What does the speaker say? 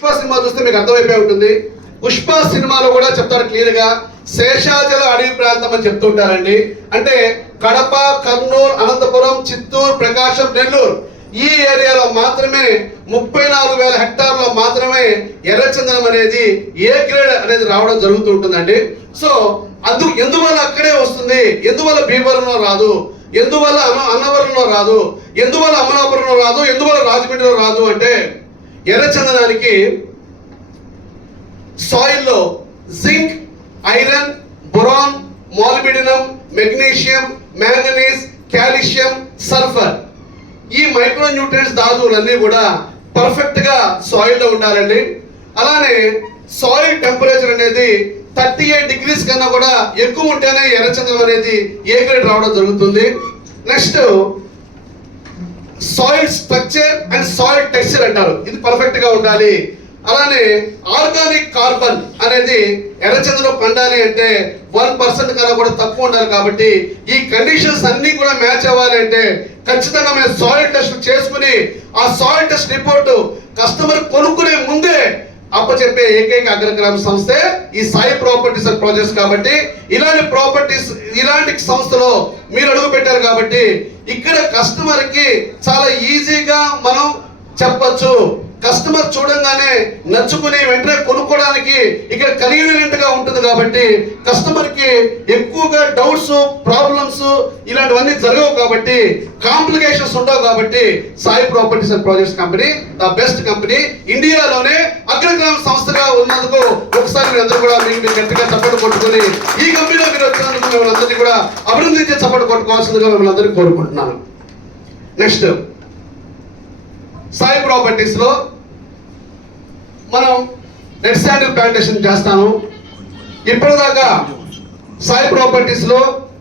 Pushpa cinema చూస్తే మీకు అర్థమైపోయి ఉంటుంది. పుష్ప సినిమాలో కూడా చెప్తారు క్లియర్గా శేషాచల అడవి ప్రాంతం అని చెప్తుంటారండి అంటే కడప కర్నూలు అనంతపురం చిత్తూరు ప్రకాశం నెల్లూరు ఈ ఏరియాలో మాత్రమే ముప్పై నాలుగు వేల హెక్టార్లో మాత్రమే ఎర్రచందనం అనేది ఏ గ్రేడ్ అనేది రావడం జరుగుతూ ఉంటుందండి. సో అందు ఎందువల్ల అక్కడే వస్తుంది? ఎందువల్ల భీమవరంలో రాదు? ఎందువల్ల అన్న అన్నవరంలో రాదు? ఎందువల్ల అమలాపురంలో రాదు? ఎందువల్ల రాజమండ్రిలో రాదు అంటే ఎర్రచందనానికి సాయిల్లో zinc iron boron molybdenum magnesium manganese calcium sulphur ఈ మైక్రో న్యూట్రియన్స్ ధాతువులన్నీ కూడా పర్ఫెక్ట్గా సాయిల్లో ఉండాలండి. అలానే సాయిల్ టెంపరేచర్ అనేది థర్టీ ఎయిట్ డిగ్రీస్ కన్నా కూడా ఎక్కువ ఉంటేనే ఎర్రచందనం అనేది ఏ గ్రేడ్ రావడం జరుగుతుంది. Next soil structure and soil texture అంటారు. ఇది పర్ఫెక్ట్గా ఉండాలి. అలానే ఆర్గానిక్ కార్బన్ అనేది ఎర్రచంద్రలో పండాలి అంటే వన్ పర్సెంట్ కన్నా కూడా తక్కువ ఉండాలి కాబట్టి ఈ కండిషన్స్ అన్ని కూడా మ్యాచ్ అవ్వాలి అంటే ఖచ్చితంగా మేము సాయిల్ టెస్ట్ చేసుకుని ఆ సాయిల్ టెస్ట్ రిపోర్ట్ కస్టమర్ కొనుక్కునే ముందే అప్పచెప్పే ఏకైక అగ్రగ్రామ సంస్థే ఈ సాయి ప్రాపర్టీస్ అండ్ ప్రాజెక్ట్స్ కాబట్టి ఇలాంటి ప్రాపర్టీస్ ఇలాంటి సంస్థలో మీరు అడుగు పెట్టారు కాబట్టి ఇక్కడ కస్టమర్కి చాలా ఈజీగా మనం చెప్పచ్చు. కస్టమర్ చూడంగానే నచ్చుకుని వెంటనే కొనుక్కోవడానికి ఇక్కడ కన్వీనియంట్గా ఉంటుంది కాబట్టి కస్టమర్కి ఎక్కువగా డౌట్స్ ప్రాబ్లమ్స్ ఇలాంటివన్నీ జరగవు కాబట్టి కాంప్లికేషన్స్ ఉండవు కాబట్టి Sai properties and projects company the best company ఇండియాలోనే అగ్రగ్రామ సంస్థగా ఉన్నందుకు ఒకసారి మీరు అందరూ కూడా మీకు గట్టిగా చప్పట్లు కొట్టుకొని ఈ కంపెనీలో మీరు వచ్చినందుకు మిమ్మల్ని అందరినీ కూడా అభినందించే చప్పట్లు కొట్టుకోవాల్సిందిగా మిమ్మల్ని అందరికీ కోరుకుంటున్నాను. నెక్స్ట్ సాయి ప్రాపర్టీస్లో మనం రెడ్ శాండిల్ ప్లాంటేషన్ చేస్తాను. ఇప్పటిదాకా సాయి ప్రాపర్టీస్లో